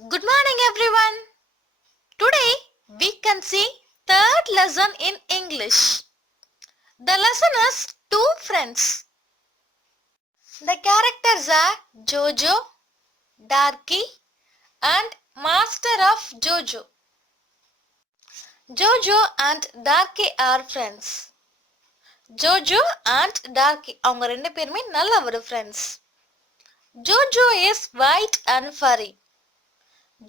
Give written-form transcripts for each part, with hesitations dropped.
Good morning everyone. Today we can see third lesson in English. The lesson is two friends. The characters are Jojo, Darky and Master of Jojo. Jojo and Darky are friends. Jojo and Darky அவங்க ரெண்டு பேருமே நல்ல ஒரு friends. Jojo is white and furry.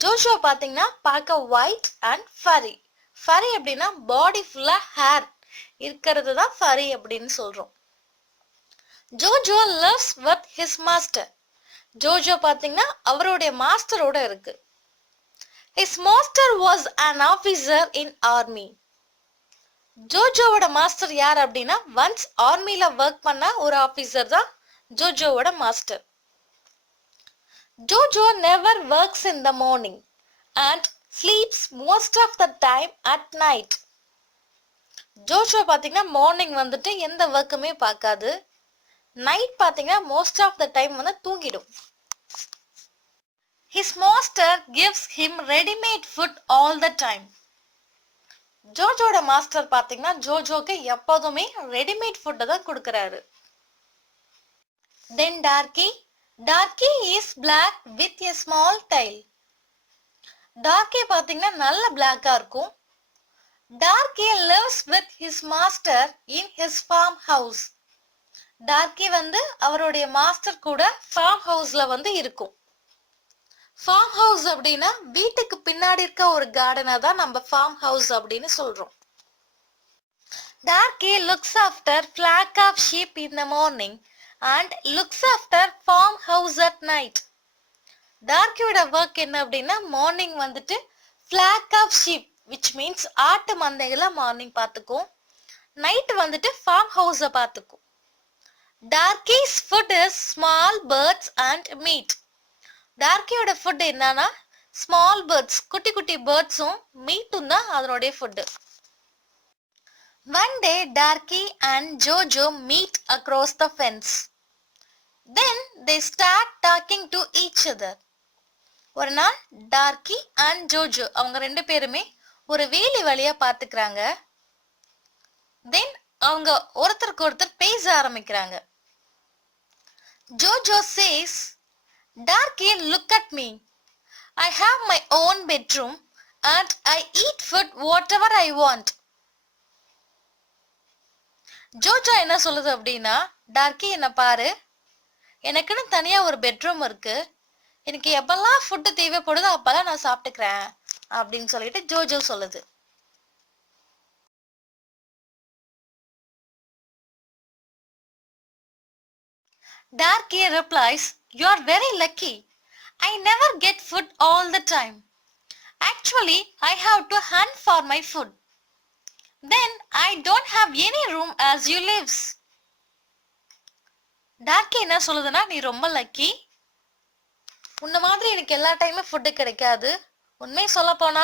ஜோஜோ பாத்தீங்கன்னா பார்க்க white and ஃபரி. ஃபரி அப்படின்னா பாடி ஃபுல்லா hair இருக்கிறது தான் ஃபரி அப்படின்னு சொல்றோம். Jojo lives with his master. Jojo பாத்தீங்கன்னா அவருடைய மாஸ்டரோட இருக்கு. His master was an officer in army. ஜோஜோவோட மாஸ்டர் யார் அப்படின்னா ஒன்ஸ் ஆர்மில ஒர்க் பண்ண ஒரு ஆபீசர் தான் ஜோஜோவோட master. Jojo never works in the morning and sleeps most of the time at night. Jojo பாத்தீங்கன்னா மார்னிங் வந்துட்டு எந்த ஒர்க்குமே பார்க்காது. நைட் பாத்தீங்கன்னா மோஸ்ட் ஆஃப் த டைம் வந்து தூங்கிடும். His master gives him ready-made food all the time. ஜோஜோட master பாத்தீங்கன்னா ஜோஜோக்கு எப்போதுமே ரெடிமேட் ஃபுட் தான் கொடுக்கறாரு. Then Darky is black with a small tail. Darky பாத்தீங்கன்னா நல்ல பிளாக்கா இருக்கும். Darky lives with his master in his farmhouse. Darky வந்து அவருடைய மாஸ்டர் கூட farm houseல வந்து இருக்கும். Farm house அப்படின்னா வீட்டுக்கு பின்னாடி இருக்க ஒரு கார்டனை தான் நம்ம farm house அப்படின்னு சொல்றோம். Darky looks after flock of sheep in the morning and looks after farmhouse at night. டார்க்கியோட ஒர்க் என்ன அப்படின்னா மார்னிங் வந்துட்டு flock of sheep which means ஆட்டு மந்தைகளை மார்னிங் பார்த்துக்கும். நைட் வந்துட்டு ஃபார்ம் ஹவுஸை பார்த்துக்கும். Darky's food is small birds and meat. டார்க்கியோட ஃபுட் என்னன்னா ஸ்மால் பேர்ட்ஸ், குட்டி குட்டி பேர்ட்ஸும் மீட்டும் தான் அதனுடைய food. One day Darky and Jojo meet across the fence. Then they start talking to each other. ஒரு நாள் டார்க்கி அண்ட் ஜோஜோ அவங்க ரெண்டு பேருமே ஒரு வேலி வழியா பாத்துக்கிறாங்க. தென் அவங்க ஒருத்தருக்கு ஒருத்தர் பேச ஆரம்பிக்கிறாங்க. ஜோஜோ says, Darky, look at me. I have my own bedroom and I eat food whatever I want. ஜோஜோ என்ன சொல்லுது அப்படின்னா, டார்க்கி என்ன பாரு, எனக்குன்னு தனியா ஒரு பெட்ரூம் இருக்கு, எனக்கு எப்பெல்லாம் ஃபுட்டு தேவைப்படுதோ அப்பெல்லாம் நான் சாப்பிட்டுக்கிறேன் அப்படின்னு சொல்லிட்டு ஜோஜோ சொல்லுது. டார்க்கி replies, you are very lucky. I never get food all the time. Actually, I have to hunt for my food. Then I don't have any room as you lives. டார்க்கி என்ன சொல்லுதுன்னா, நீ ரொம்ப லக்கி, உன்ன மாதிரி எனக்கு எல்லா டைமும் ஃபுட்டு கிடைக்காது. உண்மை சொல்ல போனா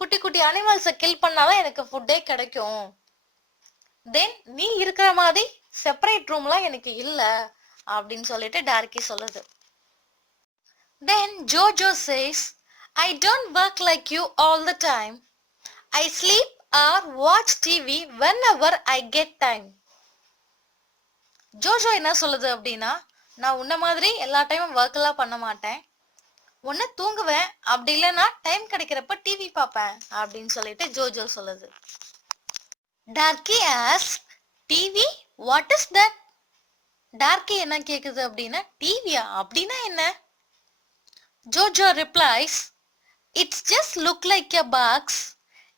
குட்டி குட்டி அனிமல்ஸை கில் பண்ணாதான் எனக்கு ஃபுட்டே கிடைக்கும். தென் நீ இருக்கிற மாதிரி செப்பரேட் ரூம்லாம் எனக்கு இல்ல அப்படின்னு சொல்லிட்டு டார்க்கி சொல்லுது. தென் ஜோஜோ says, I don't work like you all the time. I sleep or watch TV whenever I get time. ஜோஜோ என்ன சொல்லுது அப்படின்னா, நான் உன்ன மாதிரி எல்லா டைமும் ஒர்க் எல்லாம் பண்ண மாட்டேன், ஒன்னு தூங்குவேன், அப்படி இல்லைன்னா டைம் கிடைக்கிறப்ப டிவி பார்ப்பேன் அப்படின்னு சொல்லிட்டு ஜோஜோ சொல்லுது. Darky asks, TV what is that? Darky என்ன கேக்குது அப்படின்னா, டிவியா அப்படின்னா என்ன? ஜோஜோ replies, it's just look like a box.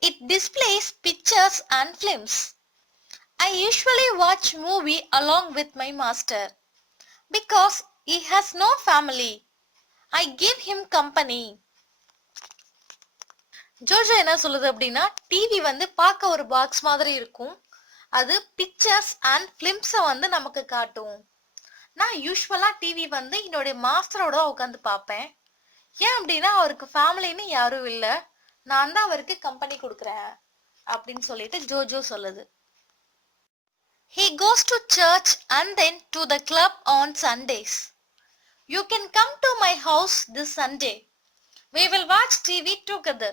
It displays pictures and films. I usually watch movie along with my master because he has no family. I give him company. ஜோஜோ என்ன சொல்லுது அப்படின்னா, TV வந்து பார்க்க ஒரு பாக்ஸ் மாதிரி இருக்கும், அது pictures and பிலிம்ஸை வந்து நமக்கு காட்டும். நான் யூஸ்வலா டிவி வந்து என்னுடைய மாஸ்டரோட உட்காந்து பார்ப்பேன். ஏன் அப்படின்னா அவருக்கு ஃபேமிலின்னு யாரும் இல்லை, நான் தான் அவருக்கு கம்பெனி கொடுக்குறேன் அப்படின்னு சொல்லிட்டு ஜோஜோ சொல்லுது. He goes to church and then to the club on Sundays. You can come to my house this Sunday. We will watch TV together.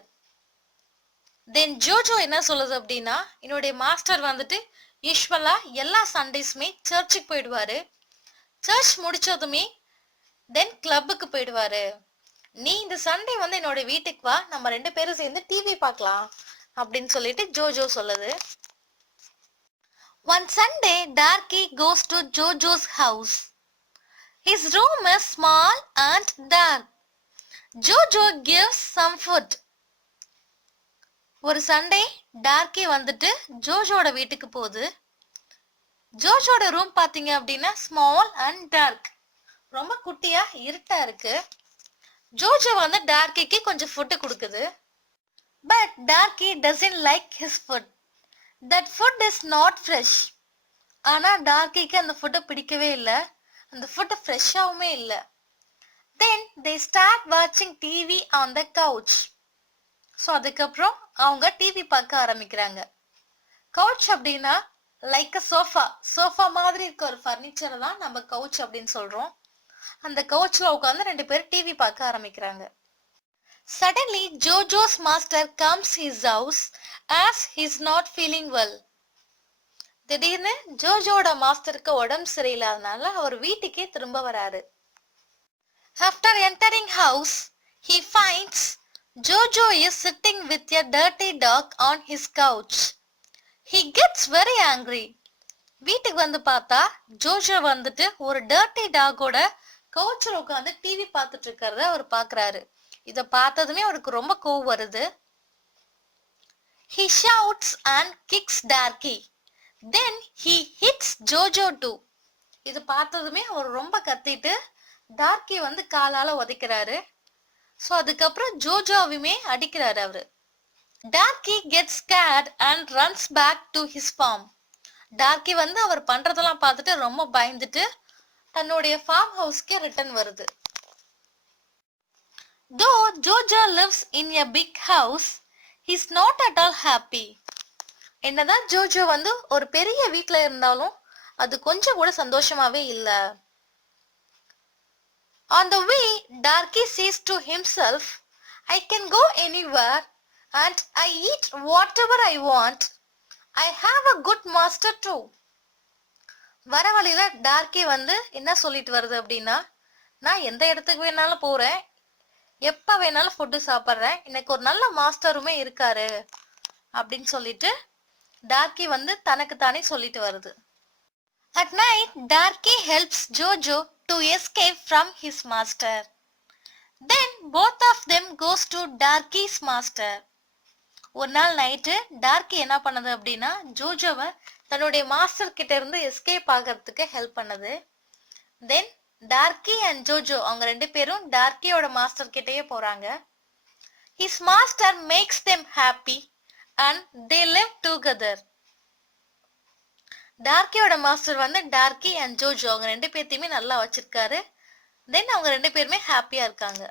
தென் ஜோஜோ என்ன சொல்லுது அப்படின்னா, என்னுடைய மாஸ்டர் வந்துட்டு யூஸ்வலா எல்லா சண்டேஸுமே சர்ச்சுக்கு போயிடுவாரு. சர்ச் முடிச்சதுமே தென் கிளப்புக்கு போயிடுவாரு. நீ இந்த சண்டே வந்து என்னோட வீட்டுக்கு வா, நம்ம 2 பேரும் சேர்ந்து டிவி பார்க்கலாம் அப்படின்னு சொல்லிட்டு ஜோஜோ சொல்லுது. One Sunday, Darky goes to Jojo's house. His room is small and dark. Jojo gives some food. ஒரு சண்டே டார்க்கி வந்துட்டு ஜோஜோட வீட்டுக்கு போகுது. ஜோஜோட ரூம் பாத்தீங்க அப்படின்னா ஸ்மால் அண்ட் டார்க், ரொம்ப குட்டியா இருட்டா இருக்கு. ஜோஜோ வந்து டார்க்கிக்கு கொஞ்சம் ஃபுட் கொடுக்குது. But Darky doesn't like his food. That food is not fresh. ஆனா டார்க்கிக்கு அந்த ஃபுட்டை பிடிக்கவே இல்லை. அந்த ஃபுட் ஃப்ரெஷ்ஷாவுமே இல்லை. தென் தே ஸ்டார்ட் வாட்சிங் TV on the couch. So அதுக்கப்புறம் அவங்க டிவி பார்க்க ஆரம்பிக்கிறாங்க. கவுச் அப்படின்னா லைக் அ சோஃபா மாதிரி இருக்க ஒரு ஃபர்னிச்சரை தான் நம்ம கவுச் அப்படின்னு சொல்றோம். அந்த கவுச்ல உட்காந்து 2 பேர் டிவி பார்க்க ஆரம்பிக்கிறாங்க. Suddenly, Jojo's master comes his house as he's not feeling well. திடீர்னு ஜோஜோட மாஸ்டருக்கு உடம்பு சரியில்லாதனால அவர் வீட்டுக்கே திரும்ப வராரு. After entering house, he finds Jojo is sitting with a dirty dog on his couch. He gets very angry. வீட்டுக்கு வந்து பார்த்தா ஜோஜோ வந்துட்டு ஒரு டர்ட்டி டாகோட கவுச்சில் உட்காந்து டிவி பார்த்துட்டு இருக்கிறத அவர் பார்க்கறாரு. இதை பார்த்ததுமே அவருக்கு ரொம்ப கோவம் வருது. He shouts and kicks Darky. Then he hits Jojo too. இது பார்த்ததுமே அவர் ரொம்ப கத்திட்டு டார்க்கி வந்து காலால உதைக்கிறாரு. ஸோ அதுக்கப்புறம் ஜோஜோவையுமே அடிக்கிறாரு அவரு. டார்க்கி gets scared and runs back to his farm. டார்க்கி வந்து அவர் பண்றதெல்லாம் பார்த்துட்டு ரொம்ப பயந்துட்டு தன்னுடைய ஃபார்ம் ஹவுஸ்க்கே ரிட்டர்ன் வருது. Though Jojo lives in a big house, he's not at all happy. என்னதான் ஜோஜோ வந்து ஒரு பெரிய வீட்ல இருந்தாலும் அது கொஞ்சம் கூட சந்தோஷமாவே இல்ல. On the way, Darky says to himself, I can go anywhere and I eat whatever I want. I have a good master too. வர வழியில டார்க்கி வந்து என்ன சொல்லிட்டு வருது அப்படின்னா, நான் எந்த இடத்துக்கு வேணாலும் போறேன், எப்ப வேணாலும் ஃபுட்டு சாப்பிட்றேன், எனக்கு ஒரு நல்ல மாஸ்டருமே இருக்காரு அப்படின்னு சொல்லிட்டு டார்க்கி வந்து தனக்கு தானே சொல்லிட்டு வருது. At night, Darky helps Jojo to escape from his master. Then both of them goes to Darky's master. ஒரு நாள் நைட்டு டார்க்கி என்ன பண்ணது அப்படின்னா ஜோஜோவை தன்னுடைய மாஸ்டர் கிட்ட இருந்து எஸ்கேப் ஆகிறதுக்கு ஹெல்ப் பண்ணது. தென் டார்க்கி அண்ட் ஜோஜோ அவங்க 2 பேரும் டார்க்கியோட மாஸ்டர் கிட்டயே போறாங்க. His master makes them happy and they live together. டார்க்கியோட மாஸ்டர் வந்து டார்க்கி அண்ட் ஜோஜோ அவங்க 2 பேர்த்தையுமே நல்லா வச்சிருக்காரு. தென் அவங்க 2 பேருமே ஹாப்பியா இருக்காங்க.